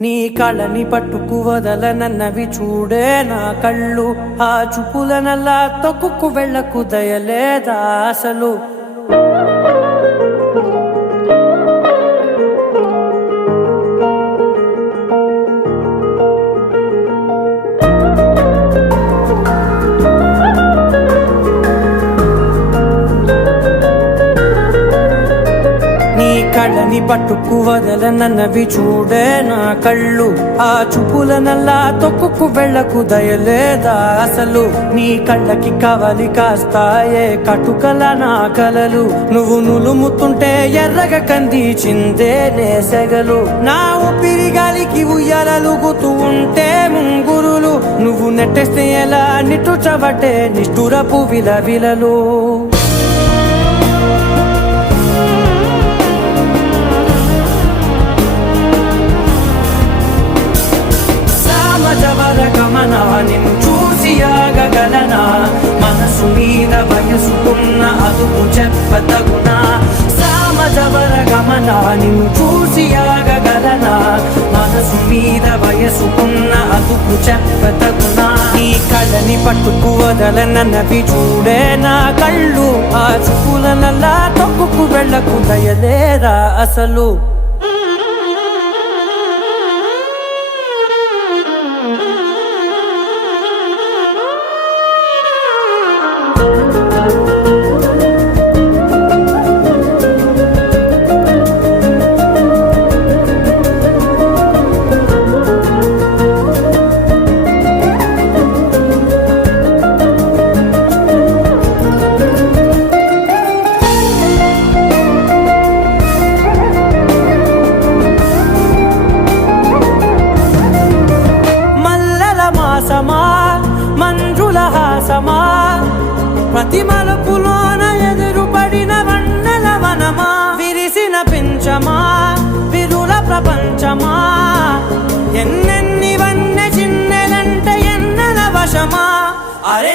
నీ కళ్ళని పట్టుకు వదలనన్నవి చూడే నా కళ్ళు, ఆ చూపులనల్లా తొక్కుకు వెళ్ళకు దయలేదా అసలు. కళ్ళని పట్టుకు వదలనన్నవి చూడే నా కళ్ళు, ఆ చూపులనల్లా తొక్కుకు వెళ్ళకు దయలేదా అసలు. నీ కళ్ళకి కవలి కాస్తాయే కటుకల నా కలలు, నువ్వు నులుముతుంటే ఎర్రగా కందిచిందే నేసెగలు. నా ఊపిరి గాలికి ఉయ్యాలలుగుతూ ఉంటే ముంగురులు, నువ్వు నెట్టేస్తే ఎలా నిట్టుచబట్టే నిష్ఠురపు విలవిలలు. నిన్ను చూసి ఆగగలనా, మనసు మీద వయసుకున్న అదుపు చెప్పతగునా. సామజవర గమన నిన్ను చూసి ఆగగలనా, మనసు మీద వయసుకున్న అదుపు చెప్పతగునా. నీ కళ్ళని పట్టుకు వదలనన్నవి చూడే నా కళ్ళు, ఆ చూపులనల్లా తొక్కుకు వెళ్ళకు దయలేరా అసలు. మంజుల హాసమా, ప్రతి మలుపులోన ఎదురుపడిన వన్నెల వనమా, విరిసిన పించమా విరుల ప్రపంచమా, ఎన్నెన్ని వన్నె చిన్నెలంటే ఎన్నెల వశమా. అరే